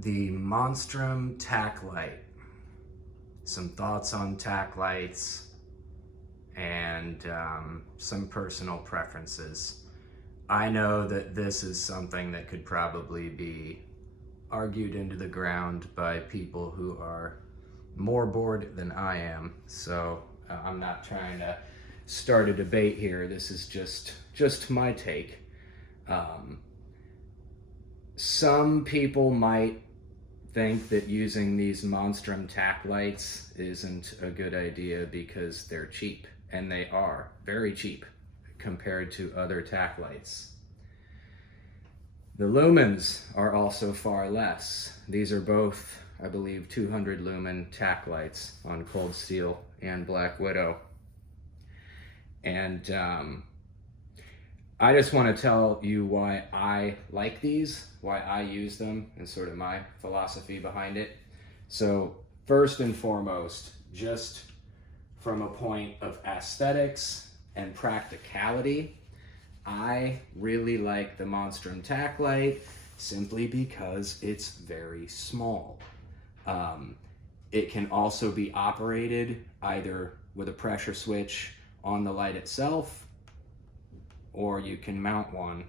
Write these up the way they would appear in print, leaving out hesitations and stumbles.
The Monstrum tack light. Some thoughts on tack lights and some personal preferences. I know that this is something that could probably be argued into the ground by people who are more bored than I am. So I'm not trying to start a debate here. This is just my take. Some people might think that using these Monstrum tack lights isn't a good idea because they're cheap, and they are very cheap compared to other tack lights. The lumens are also far less. These are both, I believe, 200 lumen tack lights on Cold Steel and Black Widow. And I just want to tell you why I like these, why I use them, and sort of my philosophy behind it. So first and foremost, just from a point of aesthetics and practicality, I really like the Monstrum tack light simply because it's very small. It can also be operated either with a pressure switch on the light itself, or you can mount one,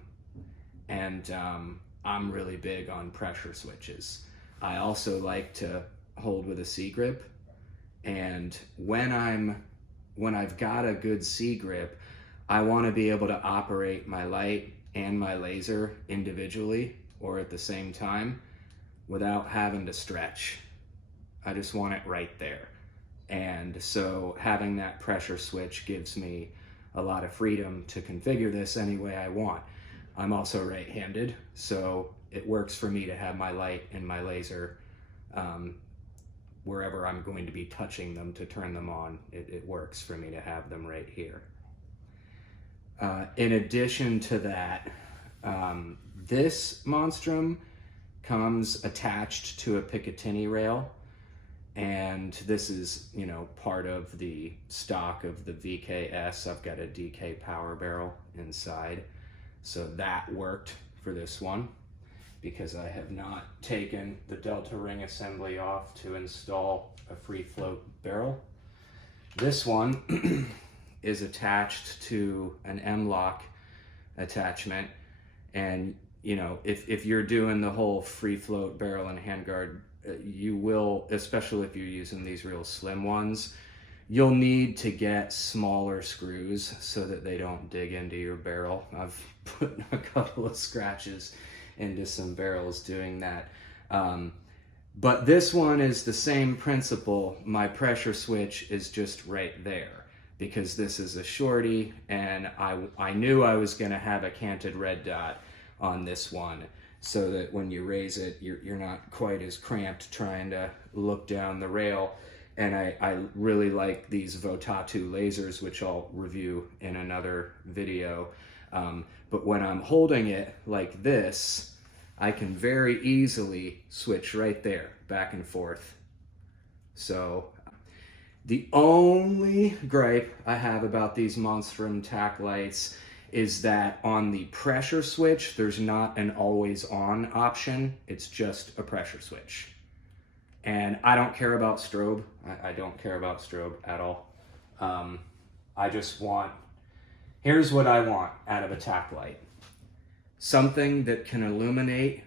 and I'm really big on pressure switches. I also like to hold with a C-grip, and when I've got a good C-grip, I want to be able to operate my light and my laser individually or at the same time without having to stretch. I just want it right there. And so having that pressure switch gives me a lot of freedom to configure this any way I want. I'm also right-handed, so it works for me to have my light and my laser wherever I'm going to be touching them to turn them on. It works for me to have them right here. In addition to that, this Monstrum comes attached to a Picatinny rail, and this is, you know, part of the stock of the VKS. I've got a DK power barrel inside, so that worked for this one because I have not taken the Delta ring assembly off to install a free float barrel. This one is attached to an M-lock attachment, and you know, if you're doing the whole free float barrel and handguard, you will, especially if you're using these real slim ones, you'll need to get smaller screws so that they don't dig into your barrel. I've put a couple of scratches into some barrels doing that. But this one is the same principle. My pressure switch is just right there because this is a shorty, and I knew I was gonna have a canted red dot on this one, so that when you raise it, you're not quite as cramped trying to look down the rail. And I really like these Votatu lasers, which I'll review in another video. But when I'm holding it like this, I can very easily switch right there, back and forth. So the only gripe I have about these Monstrum tack lights is that on the pressure switch, there's not an always on option. It's just a pressure switch. And I don't care about strobe. I don't care about strobe at all. I just want, here's what I want out of a tack light. Something that can illuminate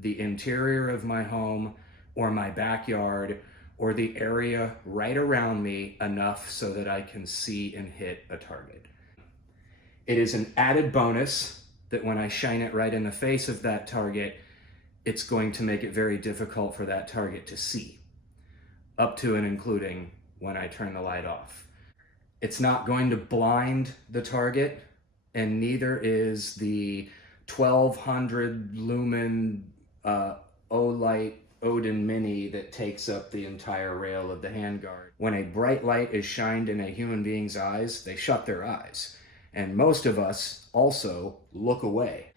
the interior of my home or my backyard or the area right around me enough so that I can see and hit a target. It is an added bonus that when I shine it right in the face of that target, it's going to make it very difficult for that target to see, up to and including when I turn the light off. It's not going to blind the target, and neither is the 1200 lumen Olight Odin Mini that takes up the entire rail of the handguard. When a bright light is shined in a human being's eyes, they shut their eyes. And most of us also look away.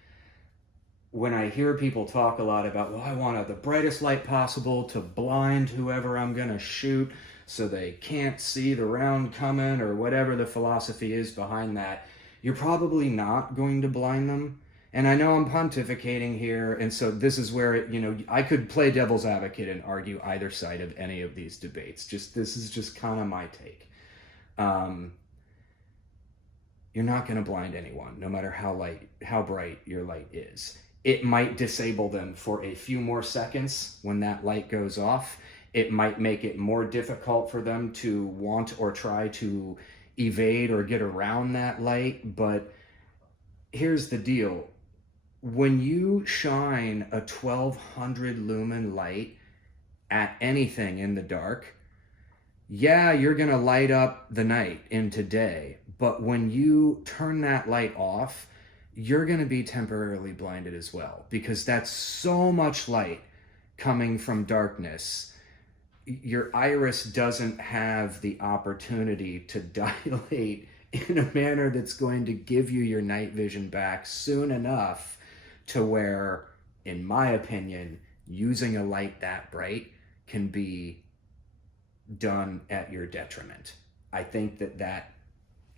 When I hear people talk a lot about, well, I want the brightest light possible to blind whoever I'm gonna shoot so they can't see the round coming, or whatever the philosophy is behind that, you're probably not going to blind them. And I know I'm pontificating here, and so this is where, I could play devil's advocate and argue either side of any of these debates. This is just kind of my take. You're not going to blind anyone, no matter how bright your light is. It might disable them for a few more seconds when that light goes off. It might make it more difficult for them to want or try to evade or get around that light. But here's the deal. When you shine a 1200 lumen light at anything in the dark, yeah, you're going to light up the night into day. But when you turn that light off, you're going to be temporarily blinded as well, because that's so much light coming from darkness. Your iris doesn't have the opportunity to dilate in a manner that's going to give you your night vision back soon enough to where, in my opinion, using a light that bright can be done at your detriment. I think that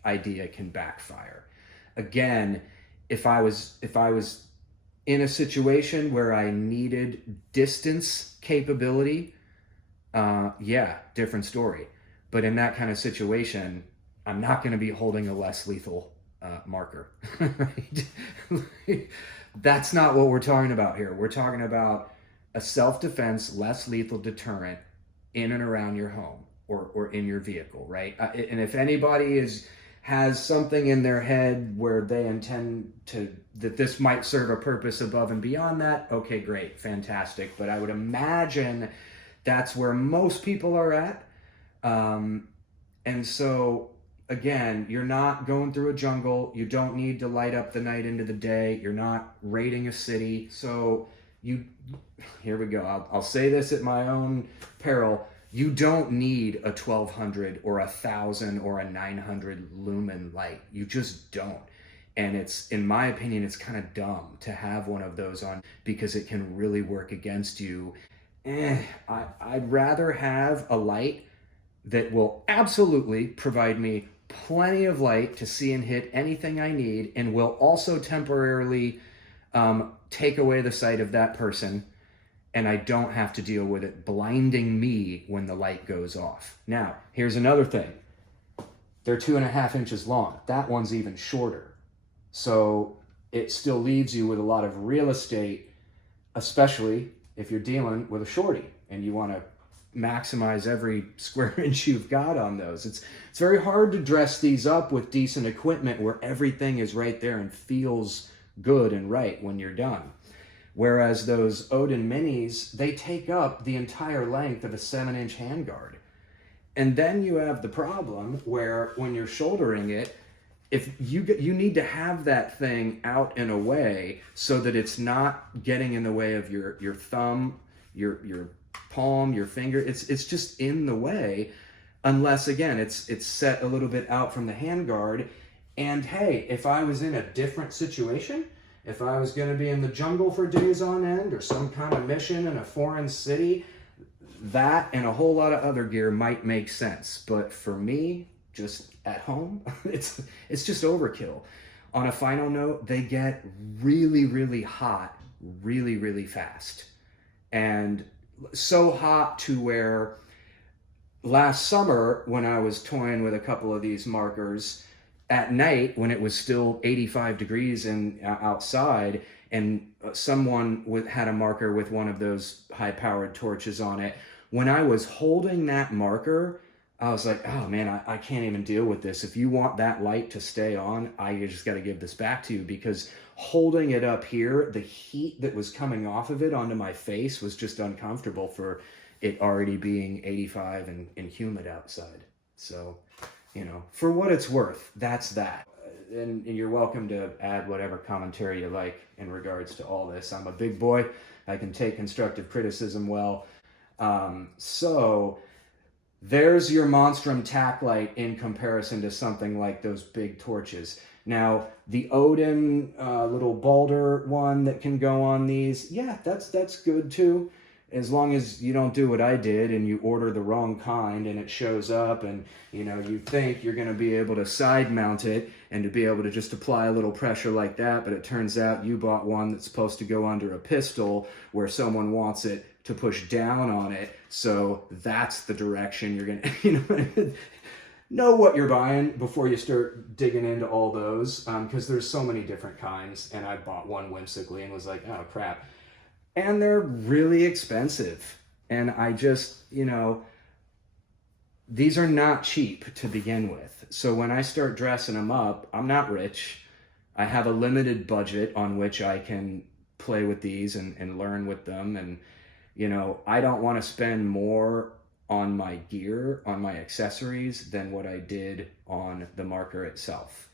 idea can backfire. Again, if I was in a situation where I needed distance capability, yeah, different story. But in that kind of situation, I'm not going to be holding a less lethal marker, right? That's not what we're talking about here. We're talking about a self-defense, less lethal deterrent in and around your home or in your vehicle, right? And if anybody has something in their head where they intend that this might serve a purpose above and beyond that, okay, great, fantastic. But I would imagine that's where most people are at. And so, again, you're not going through a jungle. You don't need to light up the night into the day. You're not raiding a city. So here we go. I'll say this at my own peril. You don't need a 1200 or 1000 or a 900 lumen light. You just don't. And in my opinion, it's kind of dumb to have one of those on, because it can really work against you. I'd rather have a light that will absolutely provide me plenty of light to see and hit anything I need, and will also temporarily take away the sight of that person, and I don't have to deal with it blinding me when the light goes off. Now, here's another thing. They're 2.5 inches long. That one's even shorter. So it still leaves you with a lot of real estate, especially if you're dealing with a shorty and you want to maximize every square inch you've got on those. It's very hard to dress these up with decent equipment where everything is right there and feels good and right when you're done. Whereas those Odin Minis, they take up the entire length of a 7-inch handguard. And then you have the problem where when you're shouldering it, if you need to have that thing out and away so that it's not getting in the way of your thumb, your palm, your finger. It's just in the way, unless again it's set a little bit out from the handguard. And hey, if I was in a different situation, if I was going to be in the jungle for days on end or some kind of mission in a foreign city, that and a whole lot of other gear might make sense. But for me, just at home, it's just overkill. On a final note, they get really, really hot really, really fast. And so hot to where last summer when I was toying with a couple of these markers, at night when it was still 85 degrees and outside, and someone had a marker with one of those high-powered torches on it, when I was holding that marker, I was like, oh man, I can't even deal with this. If you want that light to stay on, I just got to give this back to you, because holding it up here, the heat that was coming off of it onto my face was just uncomfortable for it already being 85 and humid outside. So, for what it's worth, that's that. And you're welcome to add whatever commentary you like in regards to all this. I'm a big boy. I can take constructive criticism well. So there's your Monstrum tack light in comparison to something like those big torches. Now, the Odin little Balder one that can go on these, yeah, that's good too. as long as you don't do what I did and you order the wrong kind and it shows up and you think you're going to be able to side mount it and to be able to just apply a little pressure like that, but it turns out you bought one that's supposed to go under a pistol where someone wants it to push down on it, so that's the direction you're going to know what you're buying before you start digging into all those, because there's so many different kinds, and I bought one whimsically and was like, oh crap. And they're really expensive. And I just, these are not cheap to begin with. So when I start dressing them up, I'm not rich. I have a limited budget on which I can play with these and learn with them. And, I don't want to spend more on my gear, on my accessories, than what I did on the marker itself.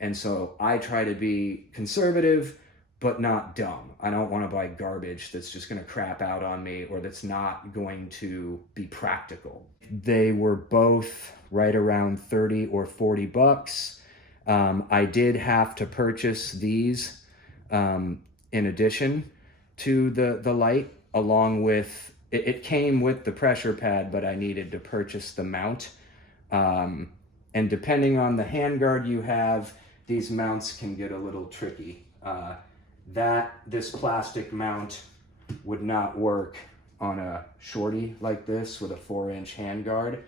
And so I try to be conservative, but not dumb. I don't want to buy garbage that's just going to crap out on me or that's not going to be practical. They were both right around 30 or 40 bucks. I did have to purchase these in addition to the light, along with, it came with the pressure pad, but I needed to purchase the mount. And depending on the handguard you have, these mounts can get a little tricky. This plastic mount would not work on a shorty like this with a 4-inch handguard.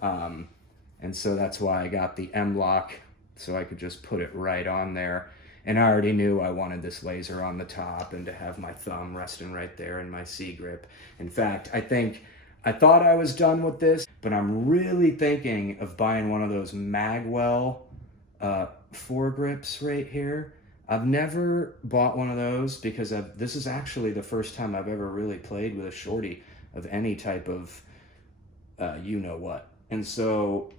And so that's why I got the M-Lock, so I could just put it right on there. And I already knew I wanted this laser on the top and to have my thumb resting right there in my C-grip. In fact, I thought I was done with this, but I'm really thinking of buying one of those Magwell foregrips right here. I've never bought one of those because this is actually the first time I've ever really played with a shorty of any type of you-know-what. And so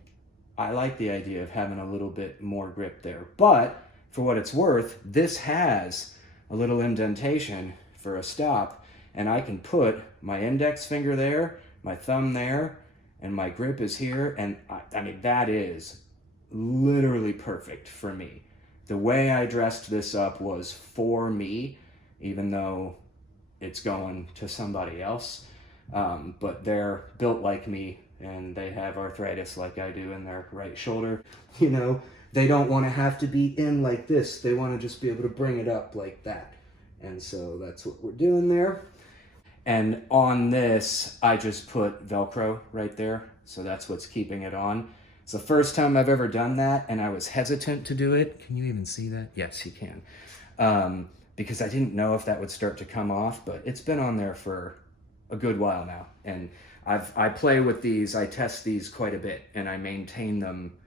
I like the idea of having a little bit more grip there. But for what it's worth, this has a little indentation for a stop, and I can put my index finger there, my thumb there, and my grip is here, and I mean, that is literally perfect for me. The way I dressed this up was for me, even though it's going to somebody else. But they're built like me, and they have arthritis like I do in their right shoulder. They don't want to have to be in like this. They want to just be able to bring it up like that. And so that's what we're doing there. And on this, I just put Velcro right there. So that's what's keeping it on. It's the first time I've ever done that, and I was hesitant to do it. Can you even see that? Yes, you can. Because I didn't know if that would start to come off, but it's been on there for a good while now. And I play with these, I test these quite a bit, and I maintain them.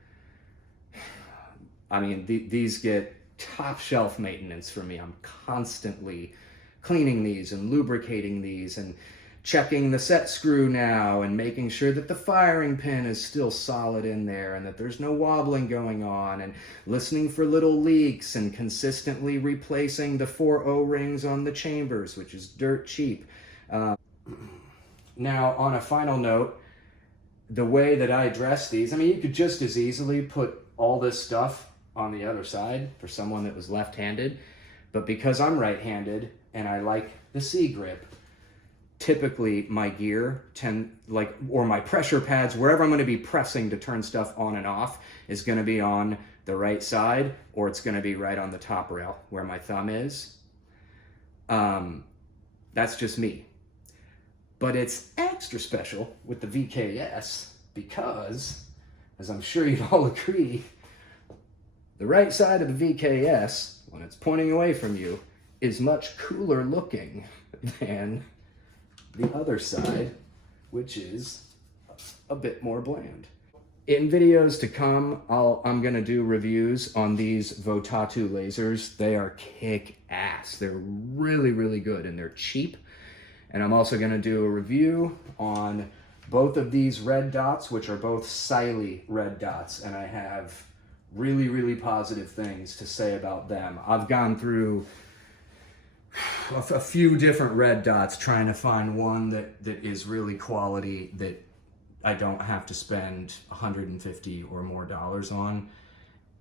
I mean, these get top shelf maintenance for me. I'm constantly cleaning these and lubricating these and checking the set screw now and making sure that the firing pin is still solid in there and that there's no wobbling going on, and listening for little leaks and consistently replacing the 4 O-rings on the chambers, which is dirt cheap. Now, on a final note, the way that I dress these, I mean, you could just as easily put all this stuff on the other side for someone that was left-handed, but because I'm right-handed and I like the C-grip, typically my gear or my pressure pads, wherever I'm going to be pressing to turn stuff on and off, is going to be on the right side, or it's going to be right on the top rail where my thumb is. That's just me. But it's extra special with the VKS because, as I'm sure you'd all agree, the right side of the VKS, when it's pointing away from you, is much cooler looking than the other side, which is a bit more bland. In videos to come, I'm gonna do reviews on these Votatu lasers. They are kick-ass. They're really, really good, and they're cheap. And I'm also gonna do a review on both of these red dots, which are both Siley red dots, and I have really, really positive things to say about them. I've gone through a few different red dots trying to find one that is really quality, that I don't have to spend $150 or more on.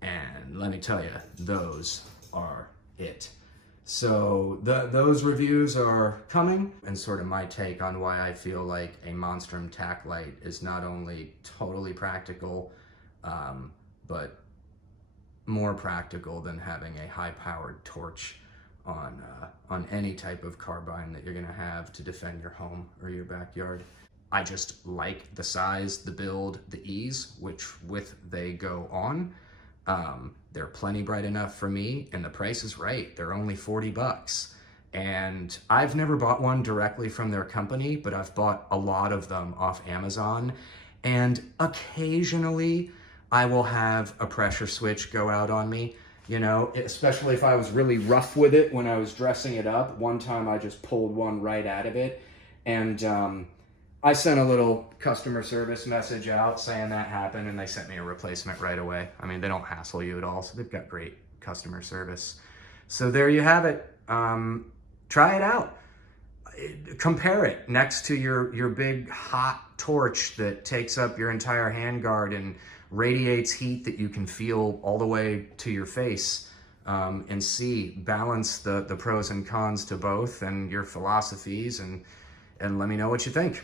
And let me tell you, those are it. So those reviews are coming, and sort of my take on why I feel like a Monstrum tack light is not only totally practical, but more practical than having a high-powered torch on any type of carbine that you're gonna have to defend your home or your backyard. I just like the size, the build, the ease, which with they go on. They're plenty bright enough for me, and the price is right. They're only 40 bucks. And I've never bought one directly from their company, but I've bought a lot of them off Amazon. And occasionally I will have a pressure switch go out on me, you know, especially if I was really rough with it when I was dressing it up. One time I just pulled one right out of it, and I sent a little customer service message out saying that happened, and they sent me a replacement right away. I mean, they don't hassle you at all, so they've got great customer service. So there you have it. Try it out. Compare it next to your big hot torch that takes up your entire handguard and radiates heat that you can feel all the way to your face, and balance the pros and cons to both and your philosophies, and let me know what you think.